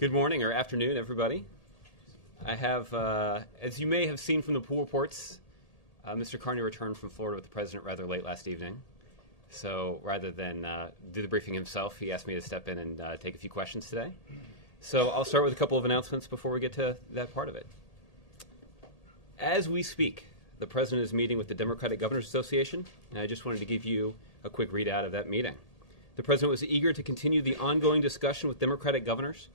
Good morning or afternoon, everybody. I have, as you may have seen from the pool reports, Mr. Carney returned from Florida with the president rather late last evening. So rather than do the briefing himself, he asked me to step in and take a few questions today. So I'll start with a couple of announcements before we get to that part of it. As we speak, the president is meeting with the Democratic Governors Association, and I just wanted to give you a quick readout of that meeting. The president was eager to continue the ongoing discussion with Democratic governors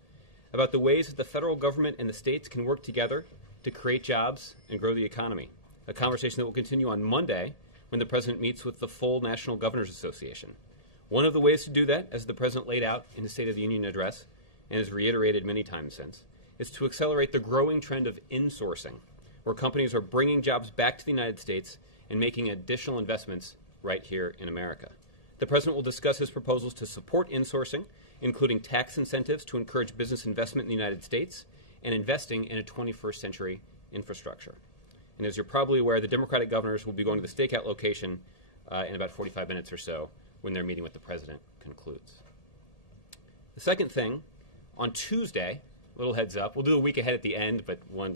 about the ways that the federal government and the states can work together to create jobs and grow the economy, a conversation that will continue on Monday when the president meets with the full National Governors Association. One of the ways to do that, as the president laid out in his State of the Union address and has reiterated many times since, is to accelerate the growing trend of insourcing, where companies are bringing jobs back to the United States and making additional investments right here in America. The president will discuss his proposals to support insourcing, including tax incentives to encourage business investment in the United States and investing in a 21st century infrastructure. And as you're probably aware, the Democratic governors will be going to the stakeout location in about 45 minutes or so when their meeting with the president concludes. The second thing, on Tuesday, little heads up, we'll do a week ahead at the end, but one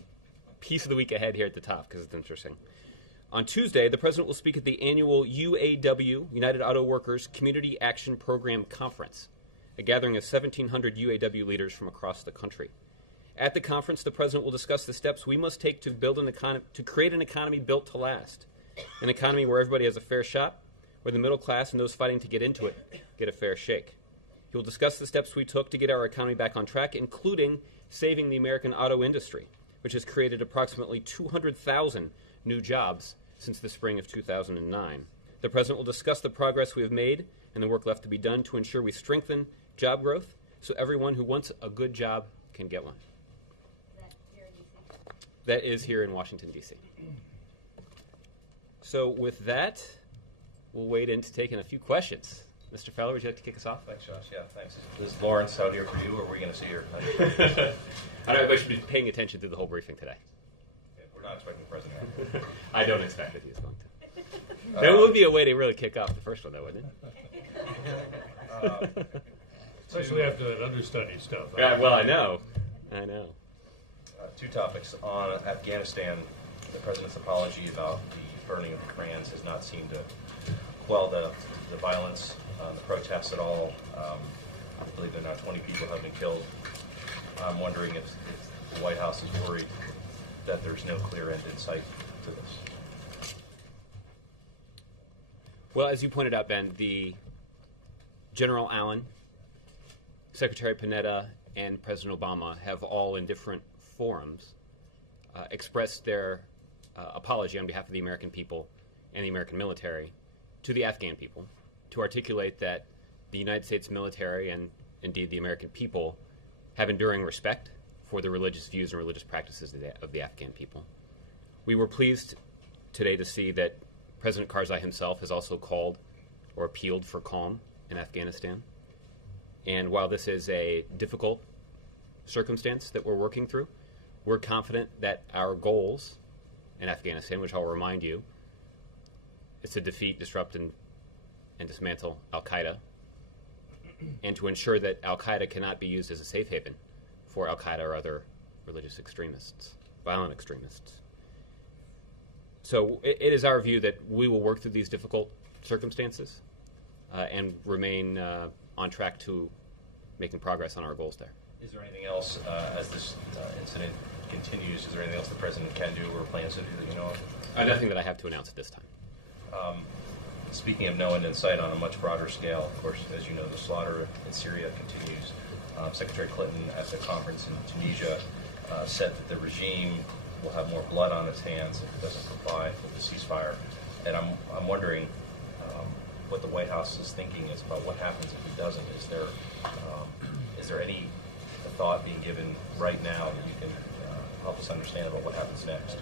piece of the week ahead here at the top because it's interesting. On Tuesday, the president will speak at the annual UAW, United Auto Workers Community Action Program Conference, a gathering of 1,700 UAW leaders from across the country. At the conference, the president will discuss the steps we must take to build to create an economy built to last, an economy where everybody has a fair shot, where the middle class and those fighting to get into it get a fair shake. He will discuss the steps we took to get our economy back on track, including saving the American auto industry, which has created approximately 200,000 new jobs since the spring of 2009. The president will discuss the progress we have made and the work left to be done to ensure we strengthen job growth so everyone who wants a good job can get one. Is that here in D.C.? That is here in Washington, D.C. So with that, we'll wade into taking a few questions. Mr. Fowler, would you like to kick us off? Thanks, Josh. Yeah, thanks. Is Lawrence out here for you, or are we going to see her? I know everybody should be paying attention through the whole briefing today. Okay, we're not expecting the president. I don't expect that he's going to. There would be a way to really kick off the first one, though, wouldn't it? Especially after that understudy stuff. Yeah, well, I know. Two topics. On Afghanistan, the president's apology about the burning of the Korans has not seemed to quell the violence, the protests at all. I believe that now 20 people have been killed. I'm wondering if the White House is worried that there's no clear end in sight to this. Well, as you pointed out, Ben, the General Allen, Secretary Panetta, and President Obama have all in different forums expressed their apology on behalf of the American people and the American military to the Afghan people to articulate that the United States military and indeed the American people have enduring respect for the religious views and religious practices of the Afghan people. We were pleased today to see that President Karzai himself has also called or appealed for calm in Afghanistan. And while this is a difficult circumstance that we're working through, we're confident that our goals in Afghanistan, which I'll remind you, is to defeat, disrupt, and dismantle al-Qaeda, and to ensure that al-Qaeda cannot be used as a safe haven for al-Qaeda or other religious extremists, violent extremists. So it is our view that we will work through these difficult circumstances and remain on track to making progress on our goals there. Is there anything else, as this incident continues, is there anything else the president can do or plans to do that you know of? Nothing that I have to announce at this time. Speaking of no end in sight on a much broader scale, of course, as you know, the slaughter in Syria continues. Secretary Clinton at the conference in Tunisia said that the regime will have more blood on its hands if it doesn't comply with the ceasefire. And I'm wondering what the White House is thinking is about what happens if it doesn't. Is there any thought being given right now that you can help us understand about what happens next?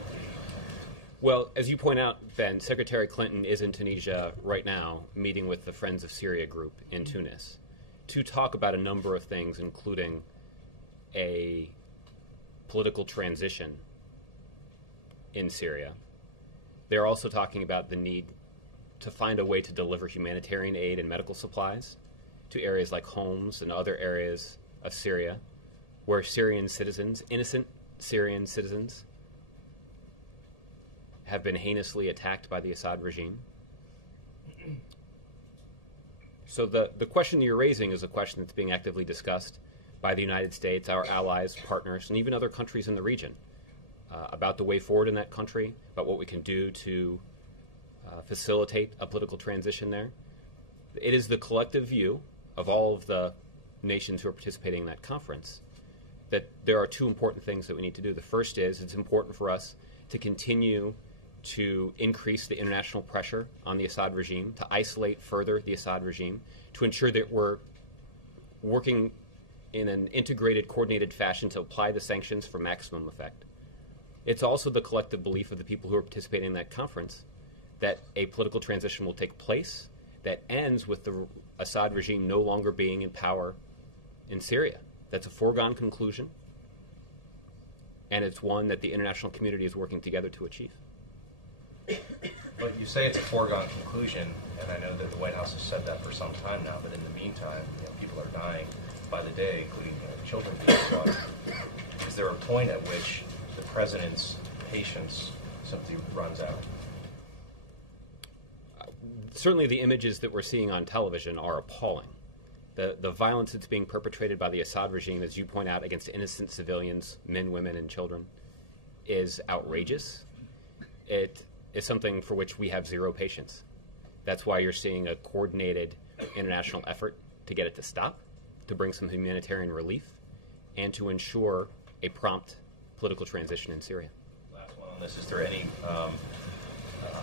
Well, as you point out, Ben, Secretary Clinton is in Tunisia right now meeting with the Friends of Syria group in Tunis to talk about a number of things, including a political transition in Syria. They're also talking about the need to find a way to deliver humanitarian aid and medical supplies to areas like Homs and other areas of Syria where Syrian citizens, innocent Syrian citizens, have been heinously attacked by the Assad regime. So the question you're raising is a question that's being actively discussed by the United States, our allies, partners, and even other countries in the region about the way forward in that country, about what we can do to facilitate a political transition there. It is the collective view of all of the nations who are participating in that conference that there are two important things that we need to do. The first is it's important for us to continue to increase the international pressure on the Assad regime, to isolate further the Assad regime, to ensure that we're working in an integrated, coordinated fashion to apply the sanctions for maximum effect. It's also the collective belief of the people who are participating in that conference that a political transition will take place that ends with the Assad regime no longer being in power in Syria. That's a foregone conclusion, and it's one that the international community is working together to achieve. But you say it's a foregone conclusion, and I know that the White House has said that for some time now, but in the meantime, people are dying by the day, including children being slaughtered. Is there a point at which the president's patience simply runs out? Certainly the images that we're seeing on television are appalling. The violence that's being perpetrated by the Assad regime, as you point out, against innocent civilians, men, women, and children, is outrageous. It is something for which we have zero patience. That's why you're seeing a coordinated international effort to get it to stop, to bring some humanitarian relief, and to ensure a prompt political transition in Syria. Last one on this. Is there any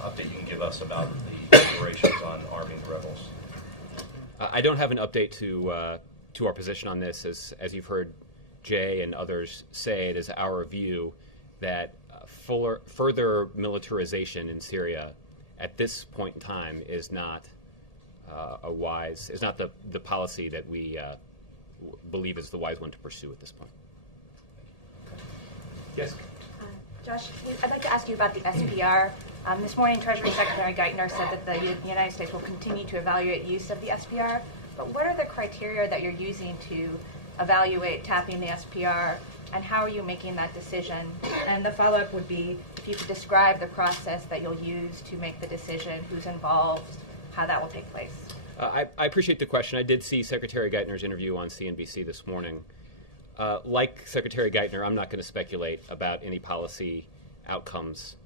update you can give us about the deliberations on arming the rebels? I don't have an update to our position on this. As you've heard Jay and others say, it is our view that further militarization in Syria at this point in time is not the policy that we believe is the wise one to pursue at this point. Yes. Josh, I'd like to ask you about the SPR. This morning, Treasury Secretary Geithner said that the United States will continue to evaluate use of the SPR. But what are the criteria that you're using to evaluate tapping the SPR, and how are you making that decision? And the follow-up would be if you could describe the process that you'll use to make the decision, who's involved, how that will take place. I appreciate the question. I did see Secretary Geithner's interview on CNBC this morning. Like Secretary Geithner, I'm not going to speculate about any policy outcomes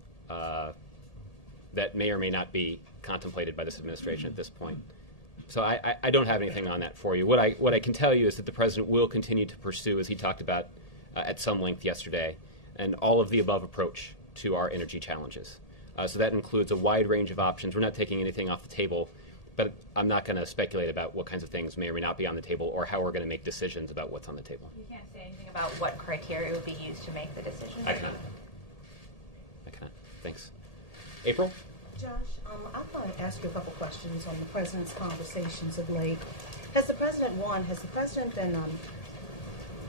that may or may not be contemplated by this administration at this point. So I don't have anything on that for you. What I can tell you is that the president will continue to pursue, as he talked about at some length yesterday, an all-of-the-above approach to our energy challenges. So that includes a wide range of options. We're not taking anything off the table, but I'm not going to speculate about what kinds of things may or may not be on the table or how we're going to make decisions about what's on the table. You can't say anything about what criteria would be used to make the decision? I cannot. Thanks. April? Josh, I want to ask you a couple questions on the president's conversations of late. Has the president been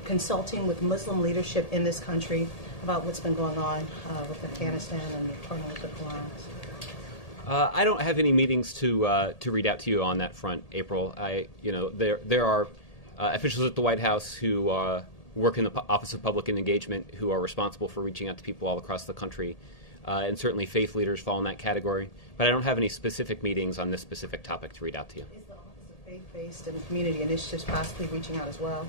consulting with Muslim leadership in this country about what's been going on with Afghanistan and the Earnest alliance? I don't have any meetings to read out to you on that front, April. There are officials at the White House who work in the Office of Public Engagement who are responsible for reaching out to people all across the country, and certainly faith leaders fall in that category. But I don't have any specific meetings on this specific topic to read out to you. Is the Office of Faith-Based and Community Initiatives possibly reaching out as well?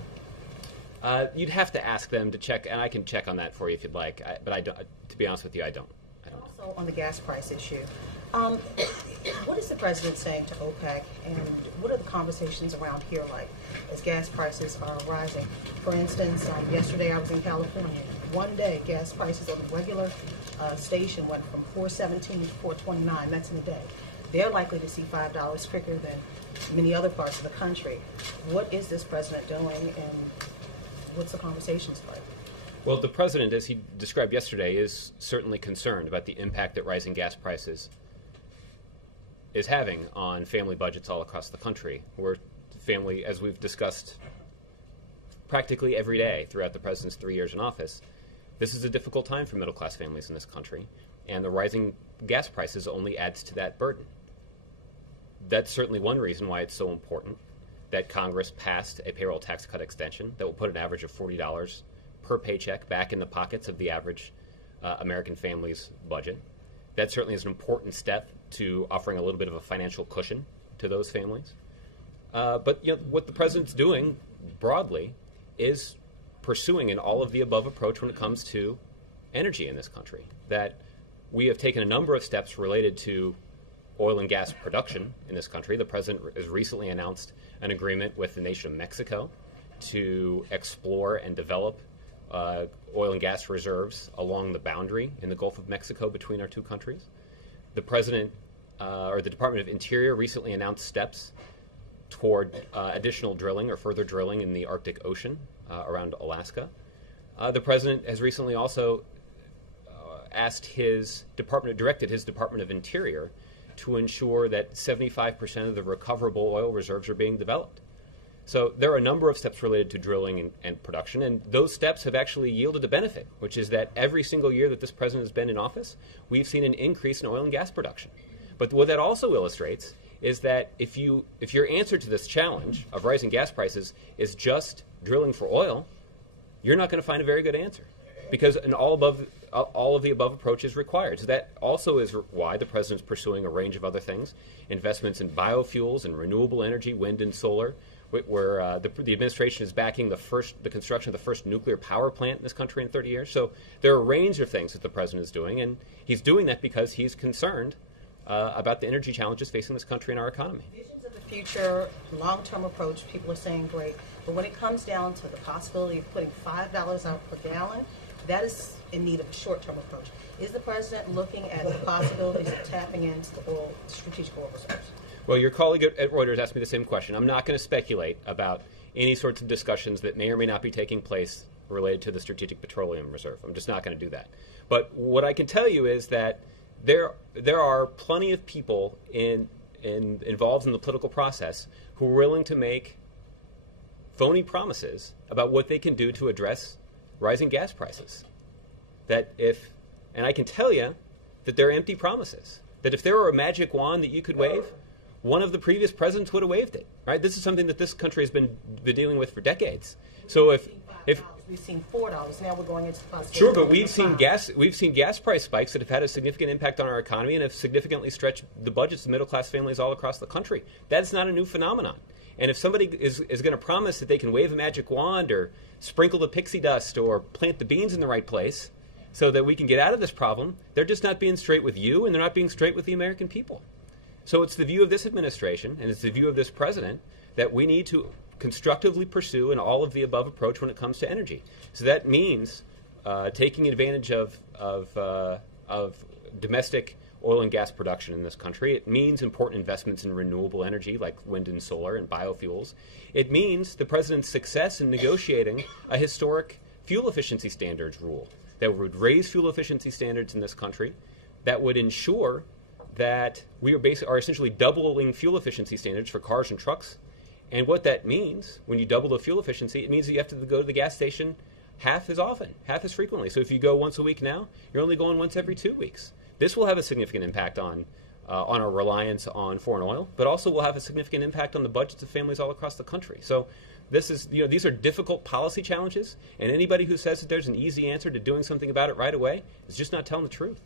You'd have to ask them to check, and I can check on that for you if you'd like. But I don't, to be honest with you, I don't. Also, on the gas price issue, what is the president saying to OPEC, and what are the conversations around here like as gas prices are rising? For instance, yesterday I was in California. One day, gas prices on the regular station went from $4.17 to $4.29. That's in a day. They're likely to see $5 quicker than many other parts of the country. What is this president doing, and what's the conversations like? Well, the president, as he described yesterday, is certainly concerned about the impact that rising gas prices is having on family budgets all across the country. We're family, as we've discussed practically every day throughout the president's 3 years in office, this is a difficult time for middle-class families in this country, and the rising gas prices only adds to that burden. That's certainly one reason why it's so important that Congress passed a payroll tax cut extension that will put an average of $40 per paycheck back in the pockets of the average American family's budget. That certainly is an important step to offering a little bit of a financial cushion to those families. But what the president's doing broadly is pursuing an all-of-the-above approach when it comes to energy in this country. That we have taken a number of steps related to oil and gas production in this country. The president has recently announced an agreement with the nation of Mexico to explore and develop oil and gas reserves along the boundary in the Gulf of Mexico between our two countries. The president, or the Department of Interior, recently announced steps toward additional drilling or further drilling in the Arctic Ocean around Alaska. The president has recently also directed his Department of Interior to ensure that 75% of the recoverable oil reserves are being developed. So there are a number of steps related to drilling and production, and those steps have actually yielded a benefit, which is that every single year that this president has been in office, we've seen an increase in oil and gas production. But what that also illustrates is that if your answer to this challenge of rising gas prices is just drilling for oil, you're not going to find a very good answer, because an all of the above approach is required. So that also is why the president's pursuing a range of other things, investments in biofuels and renewable energy, wind and solar, where the administration is backing the construction of the first nuclear power plant in this country in 30 years. So there are a range of things that the president is doing, and he's doing that because he's concerned about the energy challenges facing this country and our economy. Visions of the future, long-term approach, people are saying great, but when it comes down to the possibility of putting $5 out per gallon, that is in need of a short-term approach. Is the president looking at the possibilities of tapping into the strategic oil reserves? Well, your colleague at Reuters asked me the same question. I'm not going to speculate about any sorts of discussions that may or may not be taking place related to the Strategic Petroleum Reserve. I'm just not going to do that. But what I can tell you is that there are plenty of people involved in the political process who are willing to make phony promises about what they can do to address rising gas prices. And I can tell you that they're empty promises. That if there were a magic wand that you could wave, one of the previous presidents would have waved it. Right? This is something that this country has been dealing with for decades. So if we've seen $4, now we're going into the possibility. Sure, but we've seen gas price spikes that have had a significant impact on our economy and have significantly stretched the budgets of middle-class families all across the country. That's not a new phenomenon. And if somebody is going to promise that they can wave a magic wand or sprinkle the pixie dust or plant the beans in the right place so that we can get out of this problem, they're just not being straight with you, and they're not being straight with the American people. So it's the view of this administration, and it's the view of this president, that we need to constructively pursue an all-of-the-above approach when it comes to energy. So that means taking advantage of domestic oil and gas production in this country. It means important investments in renewable energy like wind and solar and biofuels. It means the president's success in negotiating a historic fuel efficiency standards rule that would raise fuel efficiency standards in this country, that would ensure that we are essentially doubling fuel efficiency standards for cars and trucks. And what that means, when you double the fuel efficiency, it means that you have to go to the gas station half as often, half as frequently. So if you go once a week now, you're only going once every 2 weeks. This will have a significant impact on our reliance on foreign oil, but also will have a significant impact on the budgets of families all across the country. So these are difficult policy challenges, and anybody who says that there's an easy answer to doing something about it right away is just not telling the truth.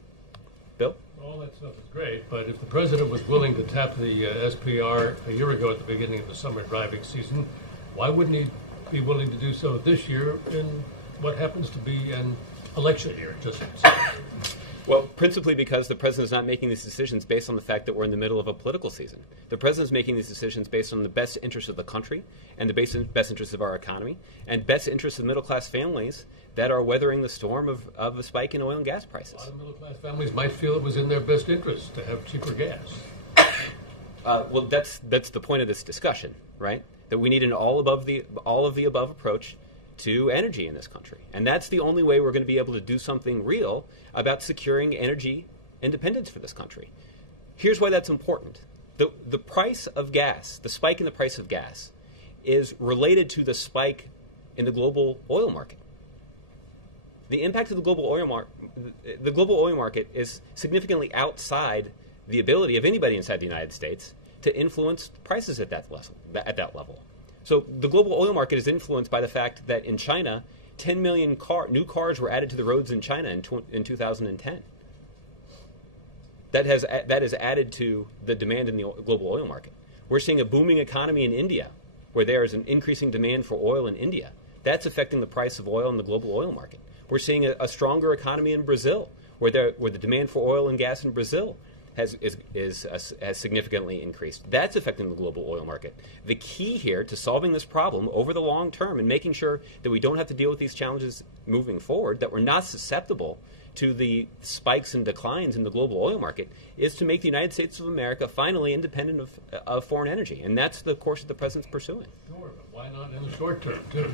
Bill? All that stuff is great, but if the president was willing to tap the SPR a year ago at the beginning of the summer driving season, why wouldn't he be willing to do so this year in what happens to be an election year? Well, principally because the president is not making these decisions based on the fact that we're in the middle of a political season. The president is making these decisions based on the best interests of the country and the best interests of our economy and best interests of middle-class families that are weathering the storm of a spike in oil and gas prices. A lot of middle-class families might feel it was in their best interest to have cheaper gas. Well, that's the point of this discussion, right? That we need an all of the above approach to energy in this country. And that's the only way we're going to be able to do something real about securing energy independence for this country. Here's why that's important. The price of gas, the spike in the price of gas, is related to the spike in the global oil market. The impact of the global oil market is significantly outside the ability of anybody inside the United States to influence prices at that level. So the global oil market is influenced by the fact that in China, 10 million new cars were added to the roads in China in 2010. That has added to the demand in the global oil market. We're seeing a booming economy in India, where there is an increasing demand for oil in India. That's affecting the price of oil in the global oil market. We're seeing a stronger economy in Brazil, where the demand for oil and gas in Brazil has significantly increased. That's affecting the global oil market. The key here to solving this problem over the long term and making sure that we don't have to deal with these challenges moving forward, that we're not susceptible to the spikes and declines in the global oil market, is to make the United States of America finally independent of foreign energy. And that's the course that the president's pursuing. Sure, but why not in the short term, too?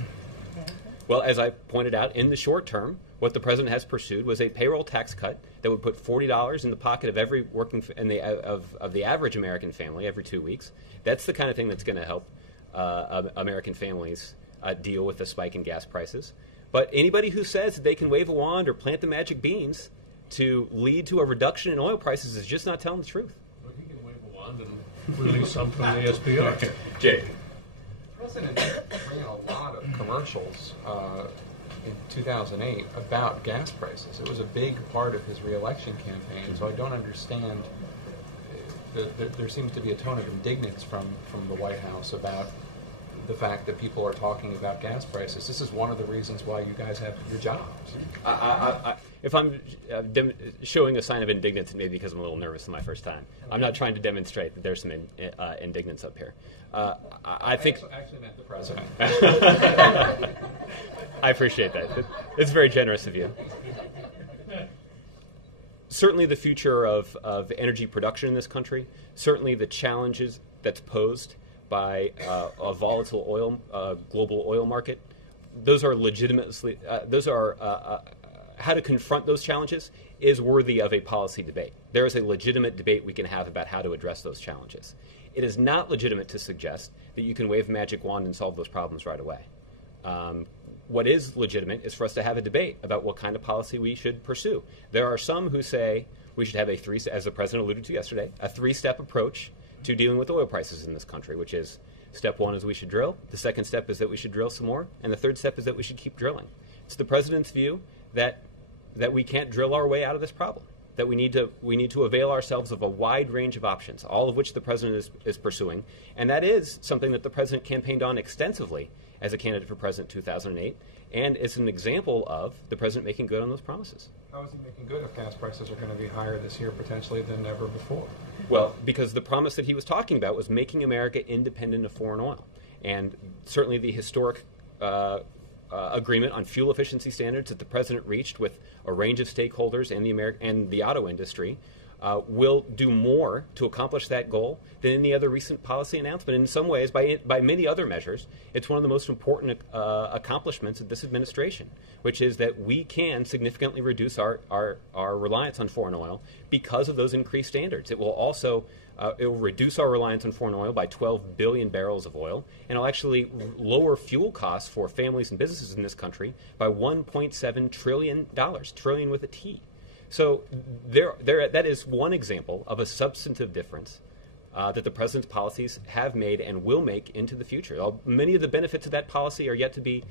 Well, as I pointed out, in the short term, what the president has pursued was a payroll tax cut that would put $40 in the pocket of every of the average American family every 2 weeks. That's the kind of thing that's going to help American families deal with the spike in gas prices. But anybody who says that they can wave a wand or plant the magic beans to lead to a reduction in oil prices is just not telling the truth. Well, he can wave a wand and release some from the SPR. Jake. The president ran a lot of commercials in 2008 about gas prices. It was a big part of his re-election campaign, so I don't understand. There seems to be a tone of indignance from the White House about the fact that people are talking about gas prices. This is one of the reasons why you guys have your jobs. If I'm showing a sign of indignance, maybe because I'm a little nervous in my first time. I'm not trying to demonstrate that there's some indignance up here. I think actually meant the president. I appreciate that. It's very generous of you. Certainly the future of energy production in this country, certainly the challenges that's posed by a volatile global oil market, those are legitimately, how to confront those challenges is worthy of a policy debate. There is a legitimate debate we can have about how to address those challenges. It is not legitimate to suggest that you can wave a magic wand and solve those problems right away. What is legitimate is for us to have a debate about what kind of policy we should pursue. There are some who say we should have as the president alluded to yesterday, a three-step approach to dealing with oil prices in this country, which is step one is we should drill, the second step is that we should drill some more, and the third step is that we should keep drilling. It's the president's view that we can't drill our way out of this problem, that we need to avail ourselves of a wide range of options, all of which the president is pursuing, and that is something that the president campaigned on extensively as a candidate for president in 2008, and it's an example of the president making good on those promises. How is he making good if gas prices are going to be higher this year potentially than ever before? Well, because the promise that he was talking about was making America independent of foreign oil. And certainly the historic agreement on fuel efficiency standards that the president reached with a range of stakeholders and the auto industry will do more to accomplish that goal than any other recent policy announcement. In some ways, by many other measures, it's one of the most important accomplishments of this administration, which is that we can significantly reduce our reliance on foreign oil because of those increased standards. It will also it will reduce our reliance on foreign oil by 12 billion barrels of oil, and it'll actually lower fuel costs for families and businesses in this country by $1.7 trillion, trillion with a T. So that is one example of a substantive difference that the president's policies have made and will make into the future. Many of the benefits of that policy are yet to be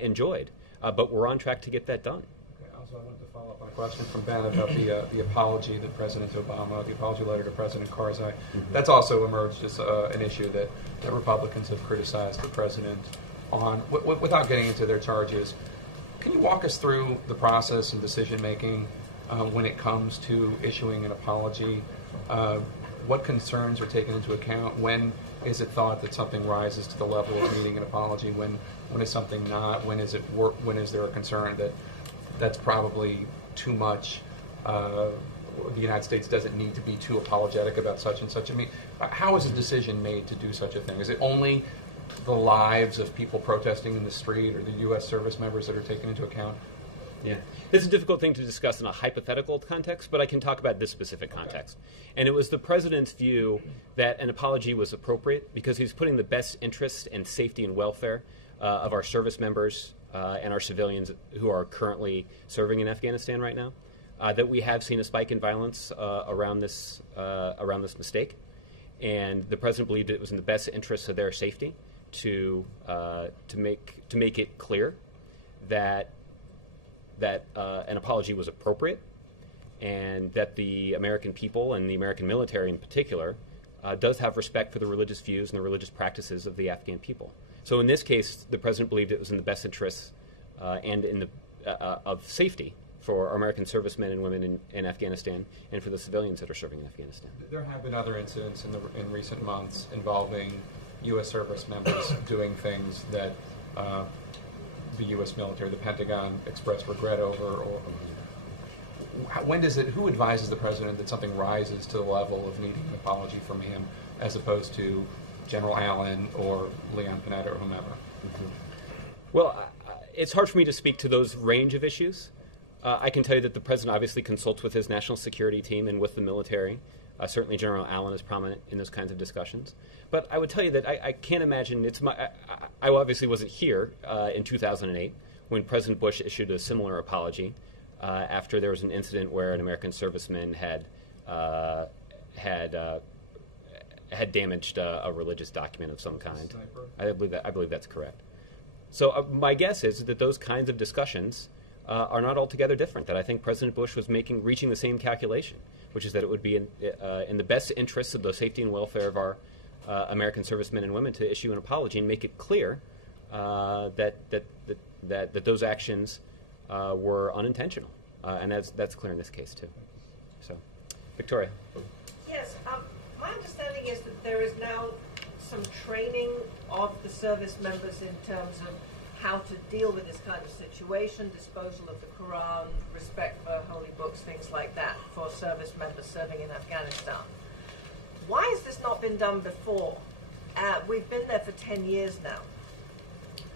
enjoyed, but we're on track to get that done. Okay, also, I wanted to follow up on a question from Ben about the apology that President Obama, the apology letter to President Karzai. Mm-hmm. That's also emerged as an issue that Republicans have criticized the president on. Without getting into their charges, can you walk us through the process and decision-making when it comes to issuing an apology? What concerns are taken into account? When is it thought that something rises to the level of needing an apology? When is something not? When is there a concern that that's probably too much? The United States doesn't need to be too apologetic about such and such. I mean, how is a decision made to do such a thing? Is it only the lives of people protesting in the street or the U.S. service members that are taken into account? Yeah. It's a difficult thing to discuss in a hypothetical context, but I can talk about this specific context. Okay. And it was the president's view that an apology was appropriate because he's putting the best interest and safety and welfare of our service members and our civilians who are currently serving in Afghanistan right now. That we have seen a spike in violence around this mistake, and the president believed it was in the best interest of their safety to make it clear that an apology was appropriate, and that the American people and the American military in particular does have respect for the religious views and the religious practices of the Afghan people. So in this case, the president believed it was in the best interests and in the of safety for our American servicemen and women in Afghanistan and for the civilians that are serving in Afghanistan. There have been other incidents in recent months involving U.S. service members doing things that the U.S. military, the Pentagon, expressed regret over. Or who advises the president that something rises to the level of needing an apology from him, as opposed to General Allen or Leon Panetta or whomever? Mm-hmm. Well, it's hard for me to speak to those range of issues. I can tell you that the president obviously consults with his national security team and with the military. Certainly General Allen is prominent in those kinds of discussions. But I would tell you that I can't imagine I obviously wasn't here in 2008 when President Bush issued a similar apology after there was an incident where an American serviceman had damaged a religious document of some kind. I believe that's correct. So my guess is that those kinds of discussions are not altogether different. That I think President Bush was reaching the same calculation, which is that it would be in the best interests of the safety and welfare of our American servicemen and women to issue an apology and make it clear that those actions were unintentional, and that's clear in this case too. So, Victoria. Yes, my understanding is that there is now some training of the service members in terms of how to deal with this kind of situation, disposal of the Quran, respect for holy books, things like that, for service members serving in Afghanistan. Why has this not been done before? We've been there for 10 years now,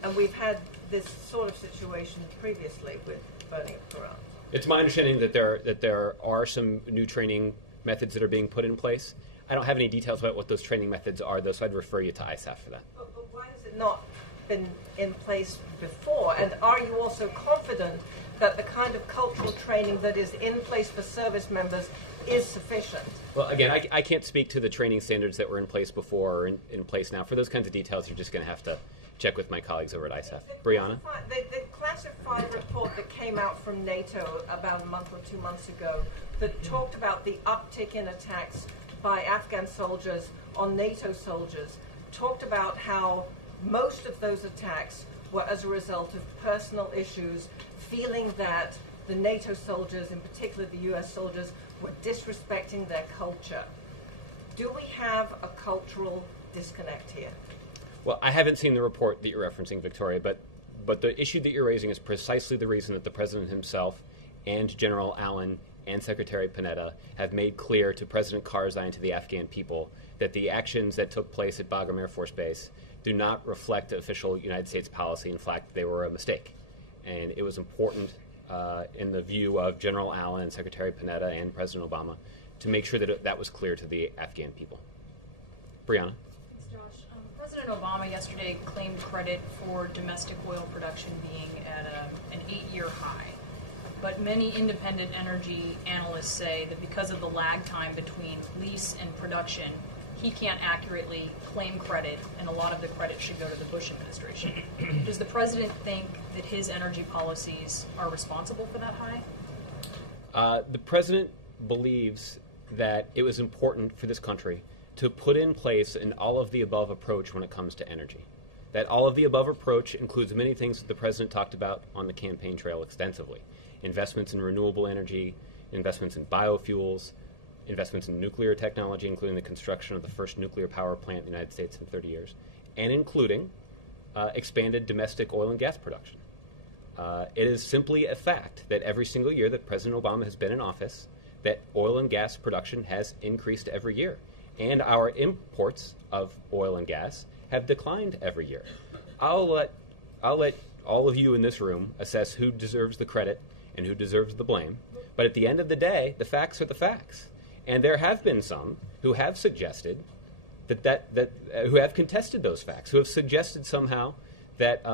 and we've had this sort of situation previously with burning of Quran. It's my understanding that there are some new training methods that are being put in place. I don't have any details about what those training methods are, though, so I'd refer you to ISAF for that. But why has it not been in place before? And are you also confident that the kind of cultural training that is in place for service members is sufficient? Well, again, I can't speak to the training standards that were in place before or in place now. For those kinds of details, you're just going to have to check with my colleagues over at ISAF. Brianna? The classified report that came out from NATO about a month or 2 months ago that talked about the uptick in attacks by Afghan soldiers on NATO soldiers, talked about how most of those attacks were as a result of personal issues, feeling that the NATO soldiers, in particular the US soldiers, were disrespecting their culture. Do we have a cultural disconnect here? Well, I haven't seen the report that you're referencing, Victoria, but the issue that you're raising is precisely the reason that the President himself and General Allen and Secretary Panetta have made clear to President Karzai and to the Afghan people that the actions that took place at Bagram Air Force Base do not reflect official United States policy. In fact, they were a mistake. And it was important in the view of General Allen and Secretary Panetta and President Obama to make sure that that was clear to the Afghan people. Brianna? Thanks, Josh. President Obama yesterday claimed credit for domestic oil production being at an 8-year high. But many independent energy analysts say that because of the lag time between lease and production, he can't accurately claim credit, and a lot of the credit should go to the Bush administration. Does the president think that his energy policies are responsible for that high? The president believes that it was important for this country to put in place an all-of-the-above approach when it comes to energy. That all-of-the-above approach includes many things that the president talked about on the campaign trail extensively. Investments in renewable energy, investments in biofuels, investments in nuclear technology, including the construction of the first nuclear power plant in the United States in 30 years, and including expanded domestic oil and gas production. It is simply a fact that every single year that President Obama has been in office, that oil and gas production has increased every year, and our imports of oil and gas have declined every year. I'll let all of you in this room assess who deserves the credit and who deserves the blame, but at the end of the day, the facts are the facts. And there have been some who have suggested who have contested those facts, who have suggested somehow that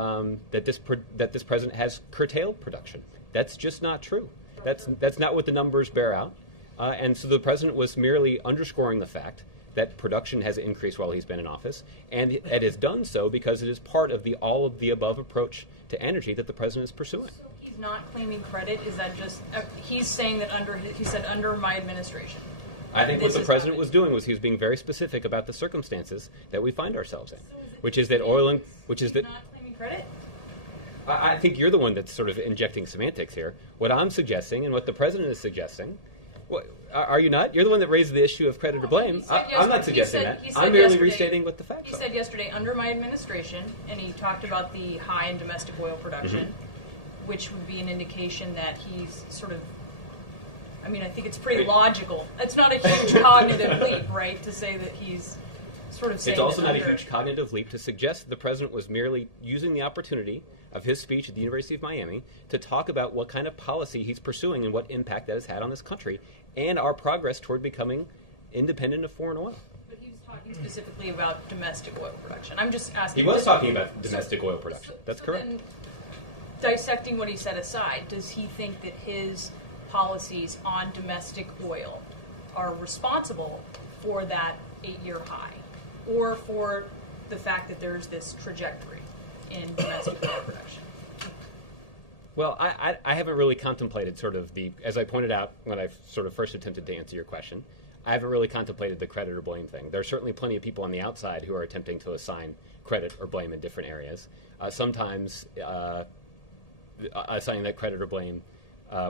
this president has curtailed production. That's just not true. That's not what the numbers bear out. And so the president was merely underscoring the fact that production has increased while he's been in office, and it has done so because it is part of the all-of-the-above approach to energy that the president is pursuing. So he's not claiming credit? Is that just, he's saying that he said under my administration? I think what This the is president not- was doing was he was being very specific about the circumstances that we find ourselves in, which is that oil and, which is He's that, not claiming credit? I think you're the one that's sort of injecting semantics here. What I'm suggesting and what the president is suggesting, are you not? You're the one that raised the issue of credit or blame. He said I'm not yesterday- suggesting he that. said I'm merely yesterday- restating what the facts He are. said yesterday, under my administration, and he talked about the high in domestic oil production, Mm-hmm. which would be an indication that he's sort of, I mean, I think it's pretty logical. It's not a huge cognitive leap, right, to say that he's sort of saying It's also that not a under- huge cognitive leap to suggest that the president was merely using the opportunity of his speech at the University of Miami to talk about what kind of policy he's pursuing and what impact that has had on this country and our progress toward becoming independent of foreign oil. But he was talking specifically about domestic oil production. I'm just asking. He was talking about domestic oil production. That's correct. Then, dissecting what he said aside, does he think that his policies on domestic oil are responsible for that 8-year high, or for the fact that there's this trajectory in domestic oil production? Well, I haven't really contemplated sort of as I pointed out when I sort of first attempted to answer your question, I haven't really contemplated the credit or blame thing. There are certainly plenty of people on the outside who are attempting to assign credit or blame in different areas. Sometimes assigning that credit or blame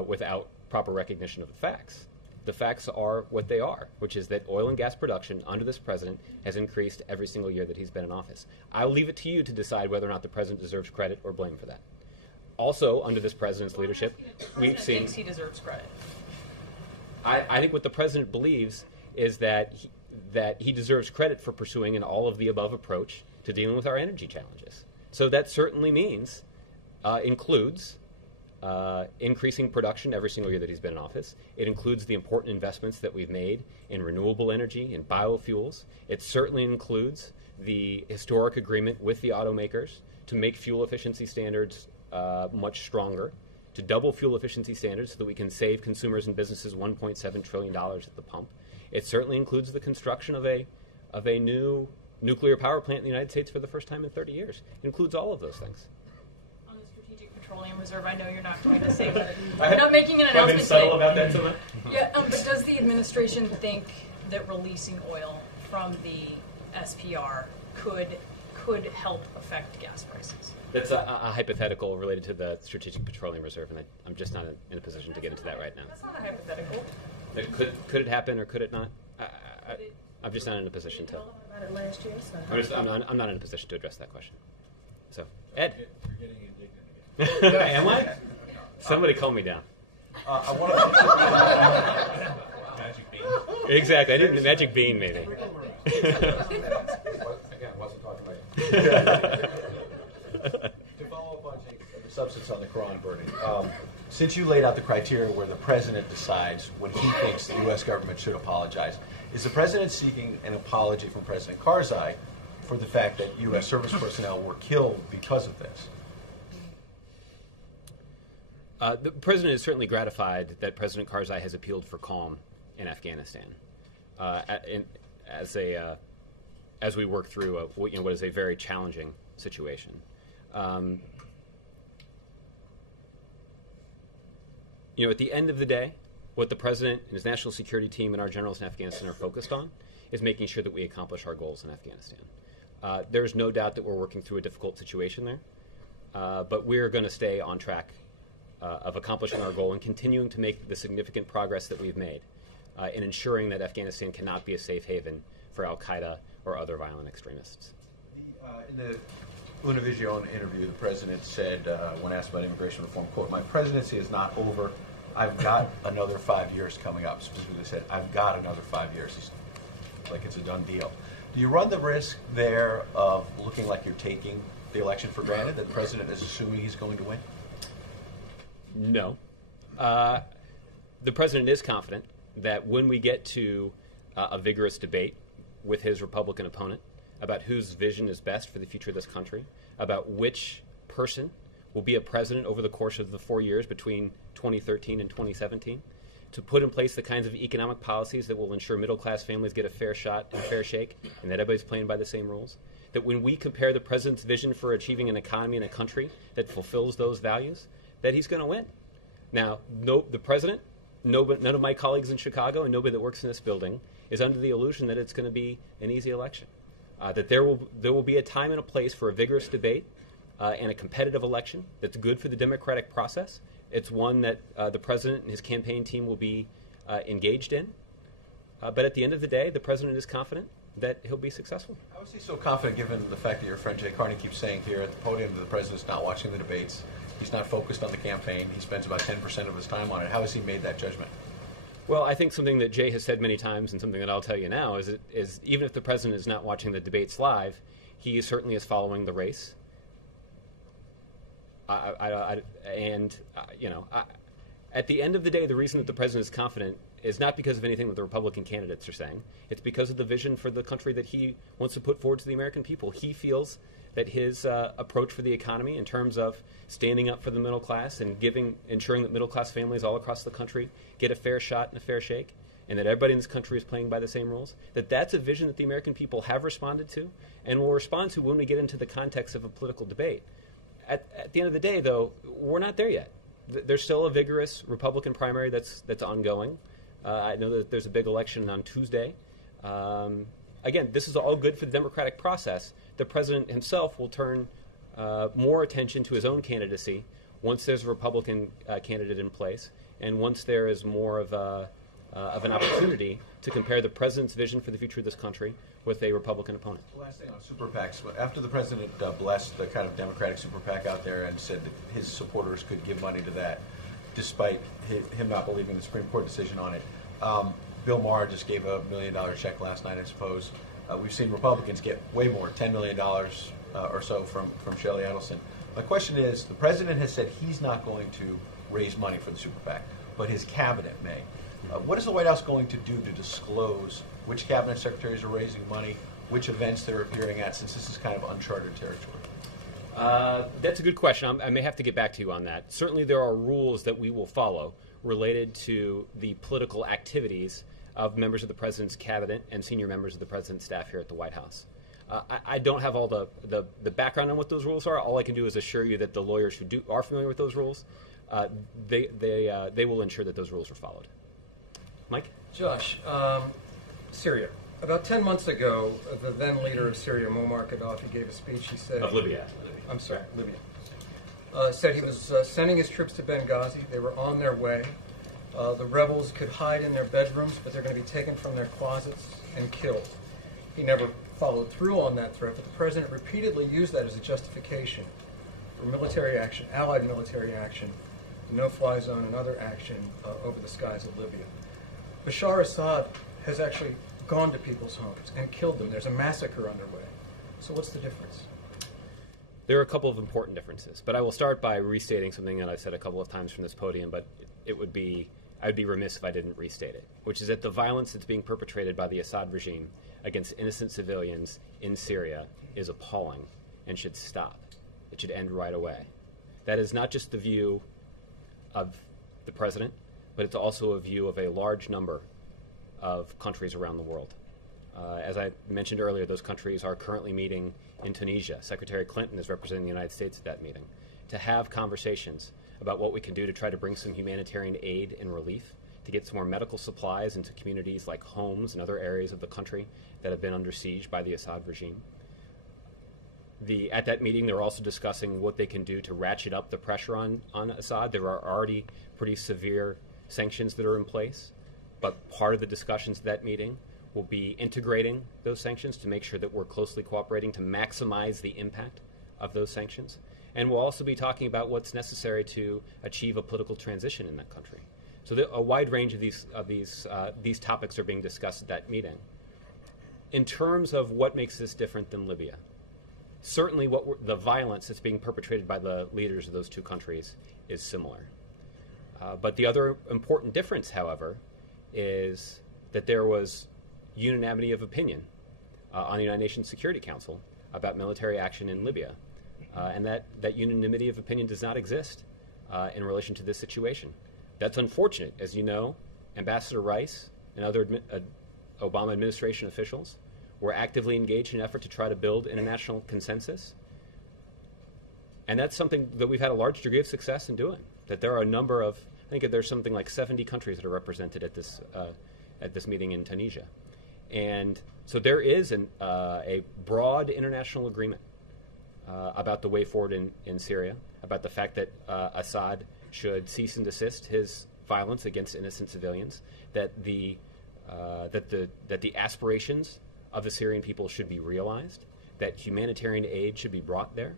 without proper recognition of the facts. The facts are what they are, which is that oil and gas production under this president has increased every single year that he's been in office. I'll leave it to you to decide whether or not the president deserves credit or blame for that. Also, under this president's leadership, The we've president seen... thinks he deserves credit. I think what the president believes is that he deserves credit for pursuing an all-of-the-above approach to dealing with our energy challenges. So that certainly includes increasing production every single year that he's been in office. It includes the important investments that we've made in renewable energy and biofuels. It certainly includes the historic agreement with the automakers to make fuel efficiency standards much stronger, to double fuel efficiency standards so that we can save consumers and businesses $1.7 trillion at the pump. It certainly includes the construction of a new nuclear power plant in the United States for the first time in 30 years. It includes all of those things. On the Strategic Petroleum Reserve, I know you're not going to say that. You're not making an I've been announcement subtle today. about that so much. Yeah, but does the administration think that releasing oil from the SPR could help affect gas prices? That's a hypothetical related to the Strategic Petroleum Reserve, and I'm just not in a position to get into that right now. That's not a hypothetical. Could it happen or could it not? I'm just not in a position to. About it last year, so. I'm not in a position to address that question. So, Ed, You're getting indignant again. am I? Somebody calm me down. I want to. Magic bean. Exactly. I need the magic bean, maybe. Again, wasn't talking about you. To follow up on the substance on the Quran burning, since you laid out the criteria where the president decides when he thinks the U.S. government should apologize, is the president seeking an apology from President Karzai for the fact that U.S. service personnel were killed because of this? The president is certainly gratified that President Karzai has appealed for calm in Afghanistan, as we work through what is a very challenging situation. At the end of the day, what the president and his national security team and our generals in Afghanistan are focused on is making sure that we accomplish our goals in Afghanistan. There's no doubt that we're working through a difficult situation there, but we're going to stay on track of accomplishing our goal and continuing to make the significant progress that we've made in ensuring that Afghanistan cannot be a safe haven for al-Qaeda or other violent extremists. In the Univision interview, the president said, when asked about immigration reform, quote, "My presidency is not over. I've got another 5 years coming up." Specifically said, "I've got another 5 years." He's like it's a done deal. Do you run the risk there of looking like you're taking the election for granted, that the president is assuming he's going to win? No. The president is confident that when we get to a vigorous debate with his Republican opponent about whose vision is best for the future of this country, about which person will be a president over the course of the 4 years between 2013 and 2017, to put in place the kinds of economic policies that will ensure middle-class families get a fair shot and a fair shake, and that everybody's playing by the same rules. That when we compare the president's vision for achieving an economy in a country that fulfills those values, that he's going to win. Now, the president, none of my colleagues in Chicago and nobody that works in this building is under the illusion that it's going to be an easy election. That there will be a time and a place for a vigorous debate and a competitive election that's good for the democratic process. It's one that the president and his campaign team will be engaged in. But at the end of the day, the president is confident that he'll be successful. How is he so confident given the fact that your friend Jay Carney keeps saying here at the podium that the president's not watching the debates, he's not focused on the campaign, he spends about 10% of his time on it. How has he made that judgment? Well, I think something that Jay has said many times and something that I'll tell you now is even if the president is not watching the debates live, he certainly is following the race. At the end of the day, the reason that the president is confident is not because of anything that the Republican candidates are saying. It's because of the vision for the country that he wants to put forward to the American people. He feels that his approach for the economy in terms of standing up for the middle class and ensuring that middle class families all across the country get a fair shot and a fair shake, and that everybody in this country is playing by the same rules, that's a vision that the American people have responded to and will respond to when we get into the context of a political debate. At the end of the day, though, we're not there yet. There's still a vigorous Republican primary that's ongoing. I know that there's a big election on Tuesday. Again, this is all good for the democratic process. The president himself will turn more attention to his own candidacy once there's a Republican candidate in place, and once there is more of an opportunity to compare the president's vision for the future of this country with a Republican opponent. The last thing on super PACs. After the president blessed the kind of Democratic super PAC out there and said that his supporters could give money to that, despite him not believing the Supreme Court decision on it, Bill Maher just gave a $1 million check last night, I suppose. We've seen Republicans get way more, $10 million or so from Shelley Edelson. My question is, the president has said he's not going to raise money for the super PAC, but his cabinet may. What is the White House going to do to disclose which cabinet secretaries are raising money, which events they're appearing at, since this is kind of uncharted territory? That's a good question. I may have to get back to you on that. Certainly there are rules that we will follow related to the political activities of members of the president's cabinet and senior members of the president's staff here at the White House. I don't have all the background on what those rules are. All I can do is assure you that the lawyers who are familiar with those rules, they will ensure that those rules are followed. Mike? Josh, Syria. About 10 months ago, the then leader of Syria, Muammar Gaddafi, gave a speech. He said... Of Libya. I'm sorry, Libya. Said he was sending his troops to Benghazi. They were on their way. The rebels could hide in their bedrooms, but they're going to be taken from their closets and killed. He never followed through on that threat, but the president repeatedly used that as a justification for military action, allied military action, the no-fly zone, and other action over the skies of Libya. Bashar Assad has actually gone to people's homes and killed them. There's a massacre underway. So what's the difference? There are a couple of important differences, but I will start by restating something that I've said a couple of times from this podium, but I'd be remiss if I didn't restate it, which is that the violence that's being perpetrated by the Assad regime against innocent civilians in Syria is appalling and should stop. It should end right away. That is not just the view of the president, but it's also a view of a large number of countries around the world. As I mentioned earlier, those countries are currently meeting in Tunisia. Secretary Clinton is representing the United States at that meeting to have conversations about what we can do to try to bring some humanitarian aid and relief, to get some more medical supplies into communities like Homs and other areas of the country that have been under siege by the Assad regime. At that meeting, they're also discussing what they can do to ratchet up the pressure on Assad. There are already pretty severe sanctions that are in place, but part of the discussions at that meeting will be integrating those sanctions to make sure that we're closely cooperating to maximize the impact of those sanctions. And we'll also be talking about what's necessary to achieve a political transition in that country. So a wide range of these topics are being discussed at that meeting. In terms of what makes this different than Libya, certainly the violence that's being perpetrated by the leaders of those two countries is similar. But the other important difference, however, is that there was unanimity of opinion on the United Nations Security Council about military action in Libya. And that unanimity of opinion does not exist in relation to this situation. That's unfortunate. As you know, Ambassador Rice and other Obama administration officials were actively engaged in an effort to try to build international consensus. And that's something that we've had a large degree of success in doing. That there are a number of, I think there's something like 70 countries that are represented at this meeting in Tunisia. And so there is a broad international agreement about the way forward in Syria, about the fact that Assad should cease and desist his violence against innocent civilians, that the aspirations of the Syrian people should be realized, that humanitarian aid should be brought there,